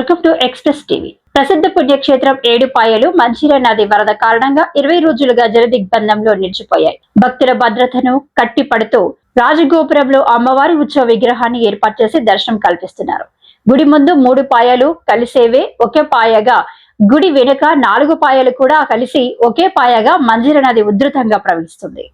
Welcome to express TV. ప్రసిద్ధ పుణ్యక్షేత్రం ఏడుపాయలు మంచిర్యాల నది వరద కారణంగా 20 రోజులుగా జలదిగ్బంధంలో నిలిచిపోయాయి. భక్తుల భద్రతను కట్టిపడుతూ రాజగోపురంలో అమ్మవారి ఉత్సవ విగ్రహాన్ని ఏర్పాటు చేసి దర్శనం కల్పిస్తున్నారు. గుడి ముందు 3 పాయలు కలిసేవే ఒకే పాయగా, గుడి వెనుక 4 పాయలు కూడా కలిసి ఒకే పాయగా మంజిర నది ఉధృతంగా ప్రవహిస్తుంది.